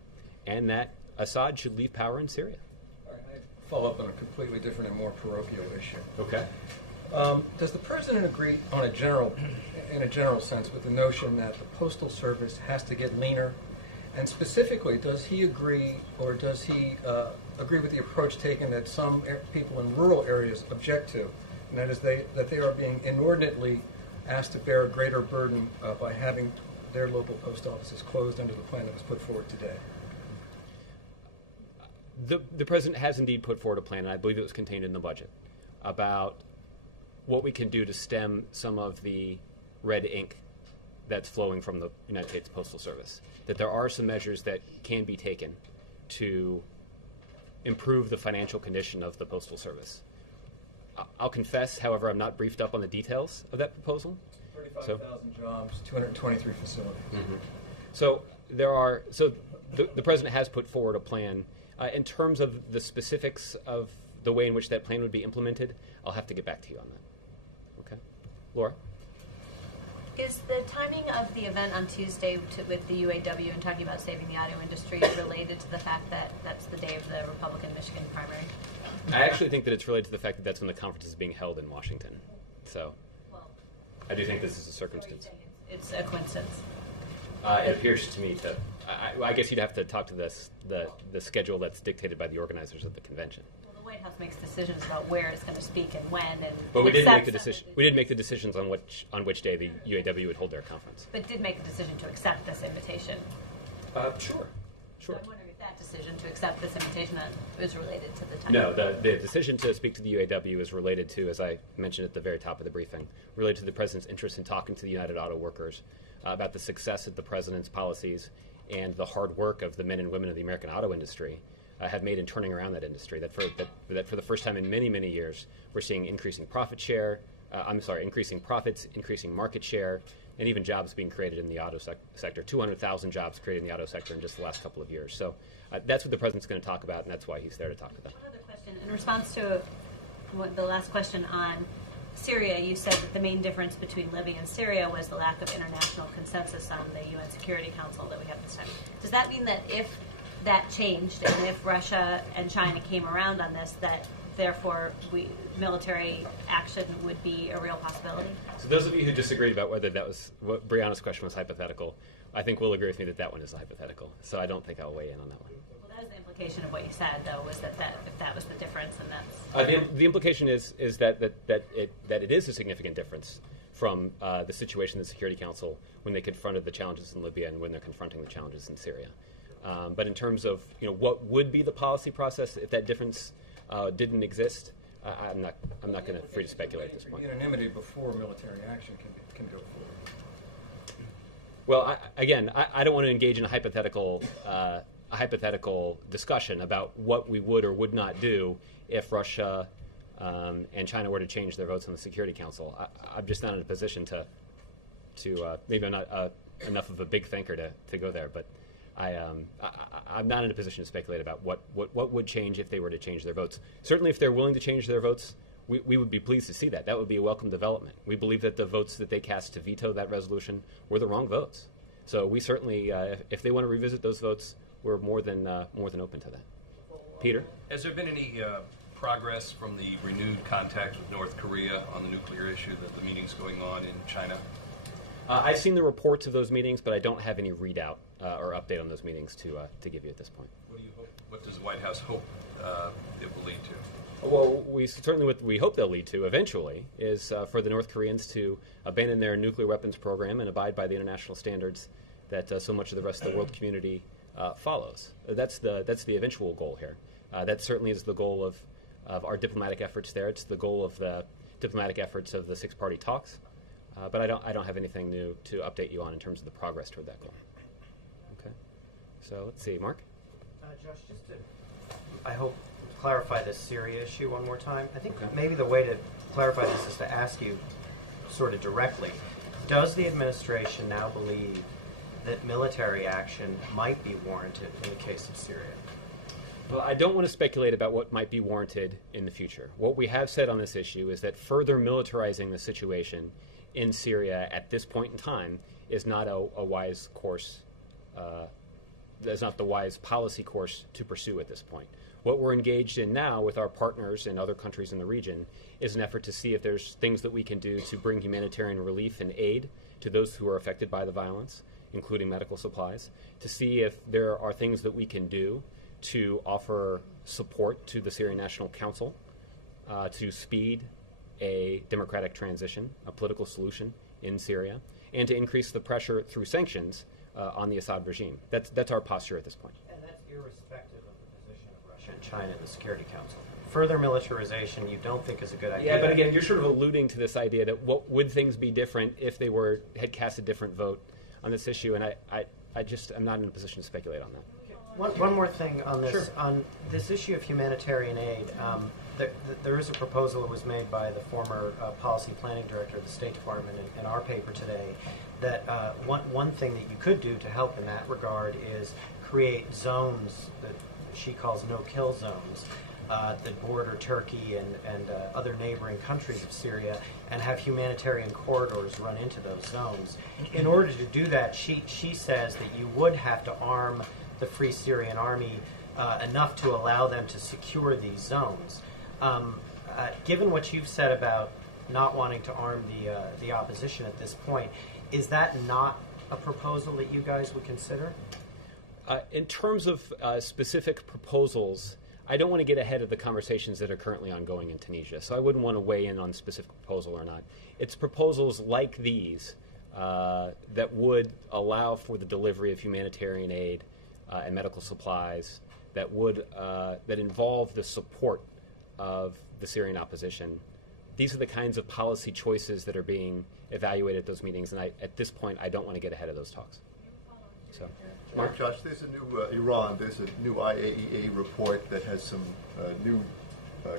and that Assad should leave power in Syria. All right, I follow up on a completely different and more parochial issue. Okay. Does the president agree in a general sense, with the notion that the Postal Service has to get leaner? And specifically, does he agree, or does he agree with the approach taken that some people in rural areas object to, and that is that they are being inordinately asked to bear a greater burden by having their local post offices closed under the plan that was put forward today? The president has indeed put forward a plan, and I believe it was contained in the budget, about what we can do to stem some of the red ink that's flowing from the United States Postal Service. That there are some measures that can be taken to improve the financial condition of the Postal Service. I'll confess, however, I'm not briefed up on the details of that proposal. 35,000 jobs, 223 facilities. Mm-hmm. So the president has put forward a plan. In terms of the specifics of the way in which that plan would be implemented, I'll have to get back to you on that. Okay, Laura. Is the timing of the event on Tuesday with the UAW and talking about saving the auto industry related to the fact that that's the day of the Republican Michigan primary? I actually think that it's related to the fact that that's when the conference is being held in Washington. So I do think this is a circumstance. It's a coincidence. It appears to me that I guess you'd have to talk to the schedule that's dictated by the organizers of the convention. Well, the White House makes decisions about where it's going to speak and when, and but we didn't make the decision. We didn't make the decisions on which day the UAW would hold their conference. But did make a decision to accept this invitation. Sure. So I'm wondering if that decision to accept this invitation was related to the time. No, the decision to speak to the UAW is related to, as I mentioned at the very top of the briefing, related to the president's interest in talking to the United Auto Workers about the success of the president's policies and the hard work of the men and women of the American auto industry have made in turning around that industry. That for the first time in many, many years, we're seeing increasing increasing profits, increasing market share, and even jobs being created in the auto sector. 200,000 jobs created in the auto sector in just the last couple of years. So that's what the president's going to talk about, and that's why he's there to talk about. One other question. In response to the last question on Syria, you said that the main difference between Libya and Syria was the lack of international consensus on the UN Security Council that we have this time. Does that mean that if that changed and if Russia and China came around on this, that therefore military action would be a real possibility? So those of you who disagreed about whether that was what Brianna's question was hypothetical, I think will agree with me that one is a hypothetical. So I don't think I'll weigh in on that one. Well, that was the implication of what you said, though, was that if that was the difference, and that's the implication is that it is a significant difference from the situation in the Security Council when they confronted the challenges in Libya and when they're confronting the challenges in Syria. But in terms of what would be the policy process if that difference didn't exist, I'm not going to free to speculate at this point. Unanimity before military action can go forward. Well, I don't want to engage in a hypothetical discussion about what we would or would not do if Russia and China were to change their votes on the Security Council. I'm just not in a position to maybe I'm not enough of a big thinker to go there, but I'm not in a position to speculate about what would change if they were to change their votes. Certainly, if they're willing to change their votes, we would be pleased to see that. That would be a welcome development. We believe that the votes that they cast to veto that resolution were the wrong votes. So we certainly, if they want to revisit those votes, we're more than open to that. Peter? Has there been any progress from the renewed contact with North Korea on the nuclear issue, the meetings going on in China? I've seen the reports of those meetings, but I don't have any readout or update on those meetings to give you at this point. What do you hope? What does the White House hope it will lead to? Well, what we hope they'll lead to eventually is for the North Koreans to abandon their nuclear weapons program and abide by the international standards that so much of the rest of the world community follows. That's the eventual goal here. That certainly is the goal of our diplomatic efforts there. It's the goal of the diplomatic efforts of the six-party talks. But I don't have anything new to update you on in terms of the progress toward that goal. Okay. So let's see, Mark? Josh, just to, I hope, clarify this Syria issue one more time. I think maybe the way to clarify this is to ask you sort of directly, does the administration now believe that military action might be warranted in the case of Syria? Well, I don't want to speculate about what might be warranted in the future. What we have said on this issue is that further militarizing the situation in Syria at this point in time is not a wise course. That's not the wise policy course to pursue at this point. What we're engaged in now with our partners and other countries in the region is an effort to see if there's things that we can do to bring humanitarian relief and aid to those who are affected by the violence, including medical supplies, to see if there are things that we can do to offer support to the Syrian National Council to speed a democratic transition, a political solution in Syria, and to increase the pressure through sanctions on the Assad regime. That's our posture at this point. And that's irrespective of the position of Russia and China in the Security Council. Further militarization you don't think is a good idea? Yeah, but again, you're sort of alluding to this idea that what would things be different if they had cast a different vote on this issue, and I'm not in a position to speculate on that. One more thing on this. Sure. On this issue of humanitarian aid, there is a proposal that was made by the former policy planning director of the State Department in our paper today that one thing that you could do to help in that regard is create zones that she calls no-kill zones that border Turkey and other neighboring countries of Syria and have humanitarian corridors run into those zones. In order to do that, she says that you would have to arm the Free Syrian Army enough to allow them to secure these zones. Given what you've said about not wanting to arm the opposition at this point, is that not a proposal that you guys would consider? In terms of specific proposals, I don't want to get ahead of the conversations that are currently ongoing in Tunisia, so I wouldn't want to weigh in on specific proposal or not. It's proposals like these that would allow for the delivery of humanitarian aid and medical supplies that involve the support of the Syrian opposition. These are the kinds of policy choices that are being evaluated at those meetings, and at this point, I don't want to get ahead of those talks. So, Mark? Josh, there's a new Iran. There's a new IAEA report that has some new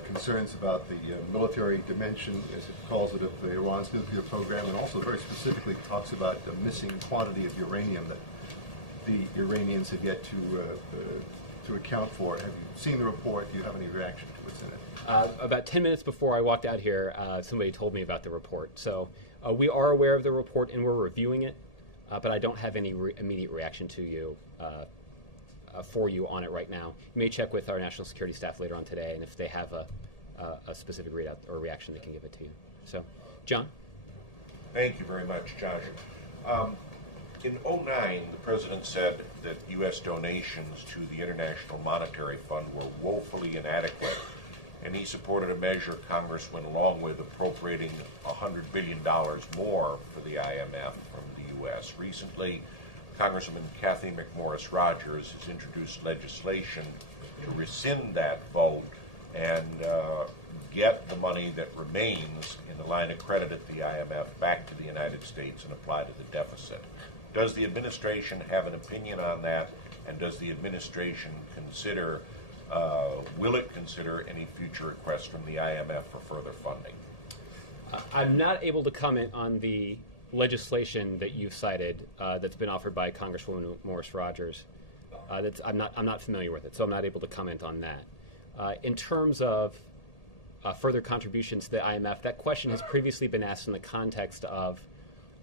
concerns about the military dimension, as it calls it, of Iran's nuclear program, and also very specifically talks about the missing quantity of uranium that the Iranians have yet to account for. Have you seen the report? Do you have any reaction to what's in it? About 10 minutes before I walked out here, somebody told me about the report. So we are aware of the report and we're reviewing it, but I don't have any immediate reaction to you for you on it right now. You may check with our national security staff later on today, and if they have a specific readout or reaction, they can give it to you. So, John? Thank you very much, Josh. In 2009, the President said that U.S. donations to the International Monetary Fund were woefully inadequate, and he supported a measure Congress went along with, appropriating $100 billion more for the IMF from the U.S. Recently, Congresswoman Kathy McMorris Rogers has introduced legislation to rescind that vote and get the money that remains in the line of credit at the IMF back to the United States and apply to the deficit. Does the administration have an opinion on that, and does the administration consider, will it consider any future requests from the IMF for further funding? I'm not able to comment on the legislation that you've cited that's been offered by Congresswoman Morris Rogers. I'm not familiar with it, so I'm not able to comment on that. In terms of further contributions to the IMF, that question has previously been asked in the context of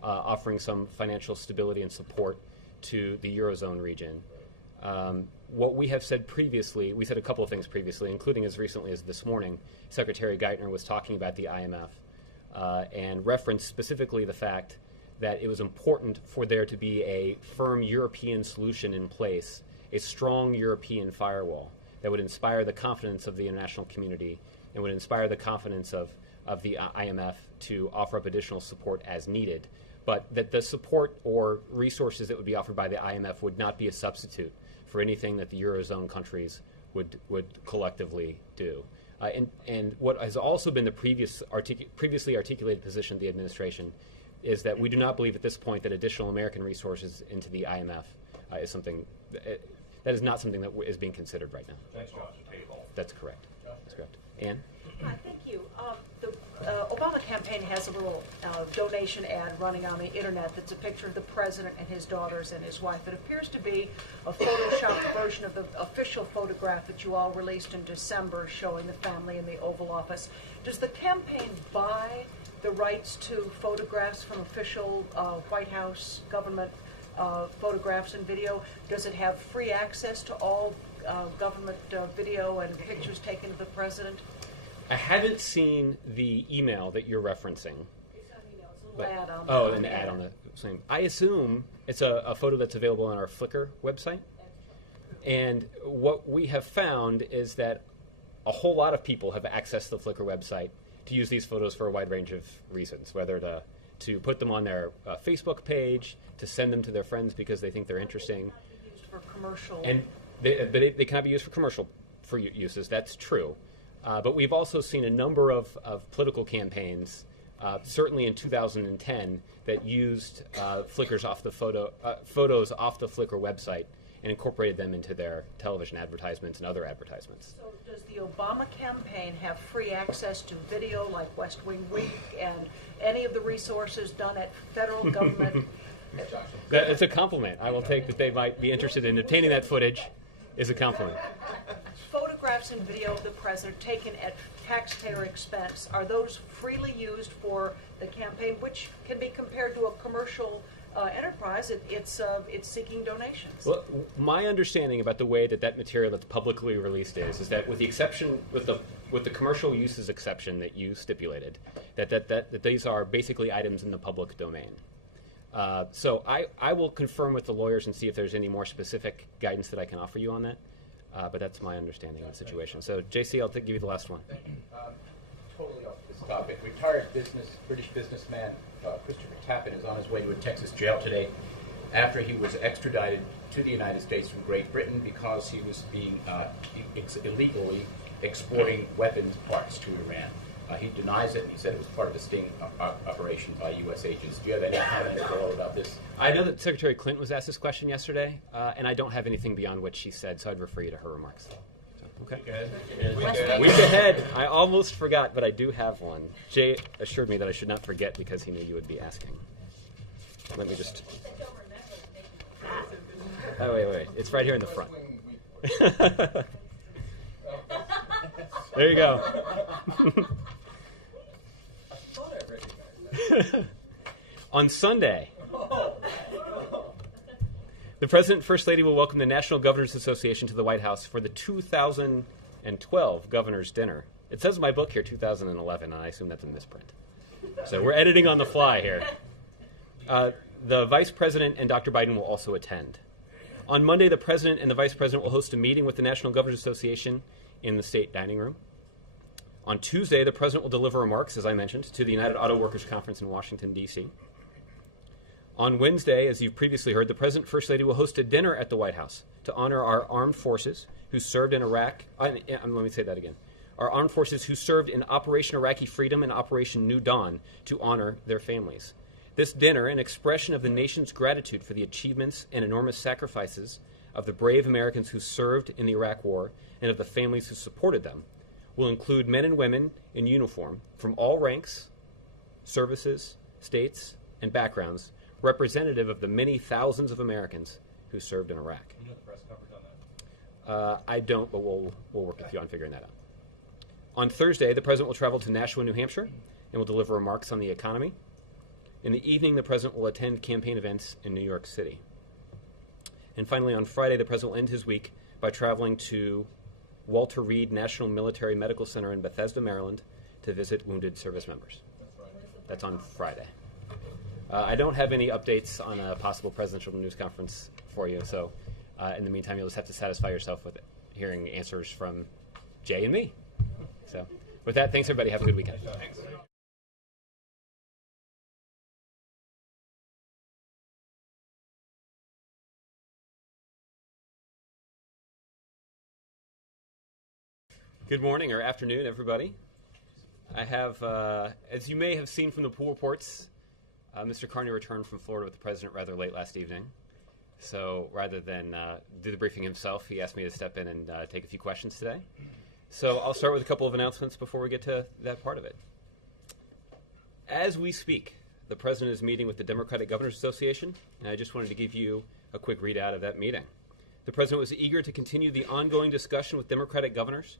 offering some financial stability and support to the Eurozone region. What we have said previously, we said a couple of things previously, including as recently as this morning, Secretary Geithner was talking about the IMF and referenced specifically the fact that it was important for there to be a firm European solution in place, a strong European firewall that would inspire the confidence of the international community and would inspire the confidence of the IMF to offer up additional support as needed, but that the support or resources that would be offered by the IMF would not be a substitute for anything that the Eurozone countries would collectively do. And what has also been the previously articulated position of the administration is that we do not believe at this point that additional American resources into the IMF is something that is not something that is being considered right now. Thanks, Josh. That's correct. That's correct. Ann? Hi, thank you. The Obama campaign has a little donation ad running on the internet that's a picture of the president and his daughters and his wife. It appears to be a photoshopped version of the official photograph that you all released in December showing the family in the Oval Office. Does the campaign buy the rights to photographs from official White House government photographs and video? Does it have free access to all government video and pictures taken of the president? I haven't seen the email that you're referencing. It's not an email, it's a little ad on Oh, an ad on the same. I assume it's a photo that's available on our Flickr website. And what we have found is that a whole lot of people have accessed the Flickr website to use these photos for a wide range of reasons, whether to put them on their Facebook page, to send them to their friends because they think they're interesting. Used for commercial. And they cannot be used for commercial uses. That's true. But we've also seen a number of political campaigns, certainly in 2010, that used photos off the Flickr website and incorporated them into their television advertisements and other advertisements. So does the Obama campaign have free access to video like West Wing Week and any of the resources done at federal government? It's a compliment. I will take that they might be interested in obtaining that footage is a compliment. Photographs and video of the president taken at taxpayer expense, are those freely used for the campaign, which can be compared to a commercial enterprise? It's seeking donations. Well, my understanding about the way that material that's publicly released is that with the exception, with the commercial uses exception that you stipulated, that these are basically items in the public domain. So I will confirm with the lawyers and see if there's any more specific guidance that I can offer you on that. But that's my understanding of the situation. So, JC, I'll give you the last one. Thank you. Totally off this topic. Retired British businessman Christopher Tappan is on his way to a Texas jail today after he was extradited to the United States from Great Britain because he was being illegally exporting weapons parts to Iran. He denies it, and he said it was part of a sting operation by U.S. agents. Do you have any comment at all about this? I know that Secretary Clinton was asked this question yesterday, and I don't have anything beyond what she said, so I'd refer you to her remarks. So, okay. Week ahead. I almost forgot, but I do have one. Jay assured me that I should not forget because he knew you would be asking. Let me just... Oh, wait. It's right here in the front. There you go. On Sunday, the President and First Lady will welcome the National Governors Association to the White House for the 2012 Governor's Dinner. It says in my book here 2011, and I assume that's a misprint. So we're editing on the fly here. The Vice President and Dr. Biden will also attend. On Monday, the President and the Vice President will host a meeting with the National Governors Association in the State Dining Room. On Tuesday, the President will deliver remarks, as I mentioned, to the United Auto Workers Conference in Washington, D.C. On Wednesday, as you've previously heard, the President and First Lady will host a dinner at the White House to honor our armed forces who served in Iraq. Let me say that again. Our armed forces who served in Operation Iraqi Freedom and Operation New Dawn to honor their families. This dinner, an expression of the nation's gratitude for the achievements and enormous sacrifices of the brave Americans who served in the Iraq War and of the families who supported them, will include men and women in uniform from all ranks, services, states, and backgrounds, representative of the many thousands of Americans who served in Iraq. You know the press coverage on that? I don't, but we'll work with you on figuring that out. On Thursday, the President will travel to Nashua, New Hampshire, and will deliver remarks on the economy. In the evening, the President will attend campaign events in New York City. And finally, on Friday, the President will end his week by traveling to Walter Reed National Military Medical Center in Bethesda, Maryland, to visit wounded service members. That's on Friday. I don't have any updates on a possible presidential news conference for you, so in the meantime, you'll just have to satisfy yourself with hearing answers from Jay and me. So with that, thanks, everybody. Have a good weekend. Thanks. Good morning or afternoon, everybody. I have, as you may have seen from the pool reports, Mr. Carney returned from Florida with the president rather late last evening. So rather than do the briefing himself, he asked me to step in and take a few questions today. So I'll start with a couple of announcements before we get to that part of it. As we speak, the president is meeting with the Democratic Governors Association, and I just wanted to give you a quick readout of that meeting. The president was eager to continue the ongoing discussion with Democratic governors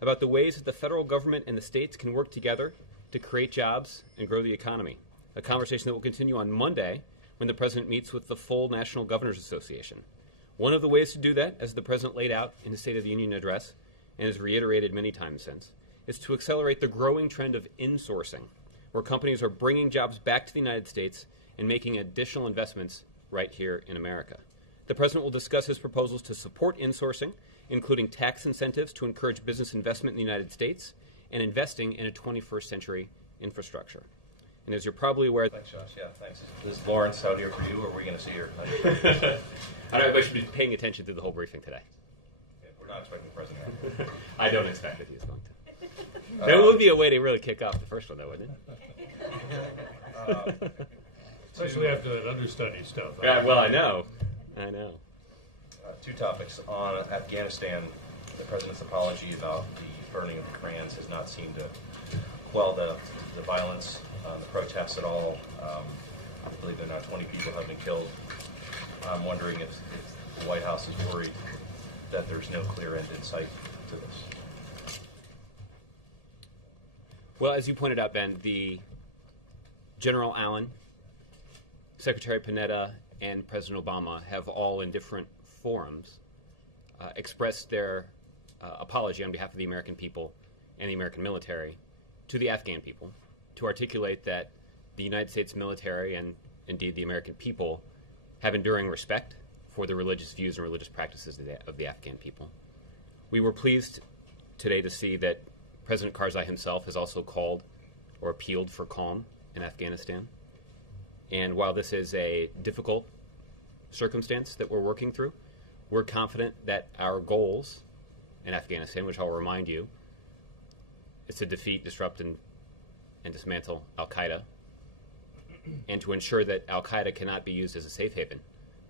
about the ways that the federal government and the states can work together to create jobs and grow the economy, a conversation that will continue on Monday when the president meets with the full National Governors Association. One of the ways to do that, as the president laid out in his State of the Union address and has reiterated many times since, is to accelerate the growing trend of insourcing, where companies are bringing jobs back to the United States and making additional investments right here in America. The president will discuss his proposals to support insourcing, including tax incentives to encourage business investment in the United States and investing in a 21st century infrastructure. And as you're probably aware... Thanks, Josh. Yeah, thanks. Is Lawrence out here for you, or are we going to see her? I don't know if I should be paying attention to the whole briefing today. Okay, we're not expecting the president. I don't expect that he's going to. There would be a way to really kick off the first one, though, wouldn't it? Especially after that understudy stuff. Yeah, well, I know. Two topics. On Afghanistan, the president's apology about the burning of the Korans has not seemed to quell the violence, the protests at all. I believe that now 20 people have been killed. I'm wondering if the White House is worried that there's no clear end in sight to this. Well, as you pointed out, Ben, the General Allen, Secretary Panetta, and President Obama have all in different forums expressed their apology on behalf of the American people and the American military to the Afghan people, to articulate that the United States military and indeed the American people have enduring respect for the religious views and religious practices of the Afghan people. We were pleased today to see that President Karzai himself has also called or appealed for calm in Afghanistan. And while this is a difficult circumstance that we're working through, we're confident that our goals in Afghanistan, which I'll remind you, is to defeat, disrupt, and dismantle al-Qaeda, and to ensure that al-Qaeda cannot be used as a safe haven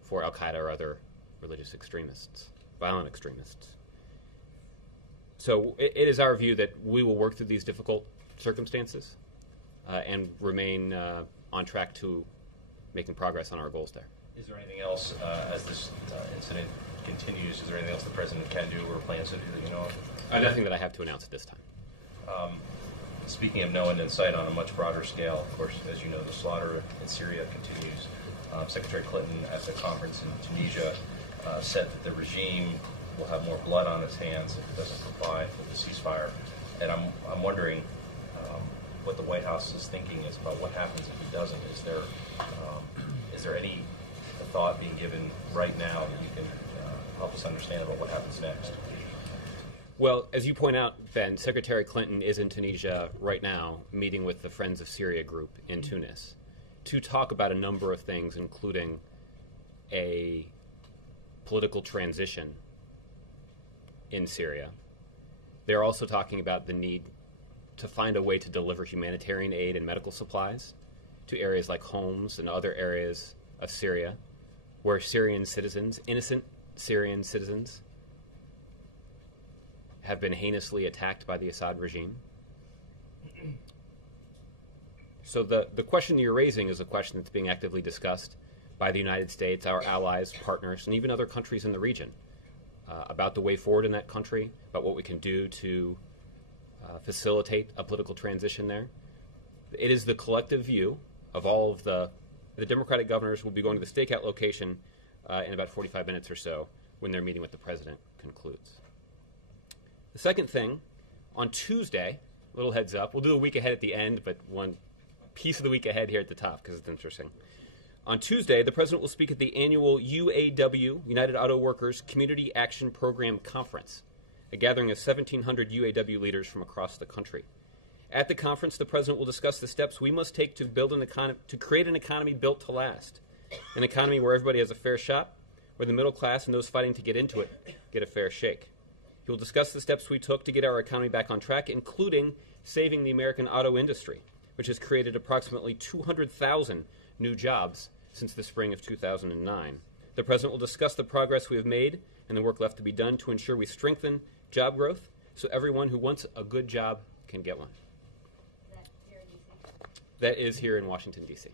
for al-Qaeda or other religious extremists, violent extremists. So it is our view that we will work through these difficult circumstances and remain on track to making progress on our goals there. Is there anything else, as this incident continues, is there anything else the president can do or plans to do that you know of? Nothing that I have to announce at this time. Speaking of no end in sight on a much broader scale, of course, as you know, the slaughter in Syria continues. Secretary Clinton at the conference in Tunisia said that the regime will have more blood on its hands if it doesn't comply with the ceasefire. And I'm wondering what the White House is thinking is about what happens if it doesn't. Is there any thought being given right now that you can help us understand about what happens next? Well, as you point out, Ben, Secretary Clinton is in Tunisia right now meeting with the Friends of Syria group in Tunis to talk about a number of things, including a political transition in Syria. They're also talking about the need to find a way to deliver humanitarian aid and medical supplies to areas like Homs and other areas of Syria where Syrian citizens, innocent Syrian citizens, have been heinously attacked by the Assad regime. So the question you're raising is a question that's being actively discussed by the United States, our allies, partners, and even other countries in the region about the way forward in that country, about what we can do to facilitate a political transition there. It is the collective view of all of the Democratic governors will be going to the stakeout location in about 45 minutes or so when their meeting with the president concludes. The second thing, on Tuesday, little heads up, we'll do a week ahead at the end, but one piece of the week ahead here at the top because it's interesting. On Tuesday, the president will speak at the annual UAW, United Auto Workers Community Action Program Conference, a gathering of 1,700 UAW leaders from across the country. At the conference, the president will discuss the steps we must take to build to create an economy built to last, an economy where everybody has a fair shot, where the middle class and those fighting to get into it get a fair shake. He will discuss the steps we took to get our economy back on track, including saving the American auto industry, which has created approximately 200,000 new jobs since the spring of 2009. The President will discuss the progress we have made and the work left to be done to ensure we strengthen job growth so everyone who wants a good job can get one. That is here in Washington, D.C.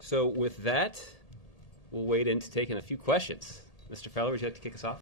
So with that, we'll wade into taking a few questions. Mr. Fowler, would you like to kick us off?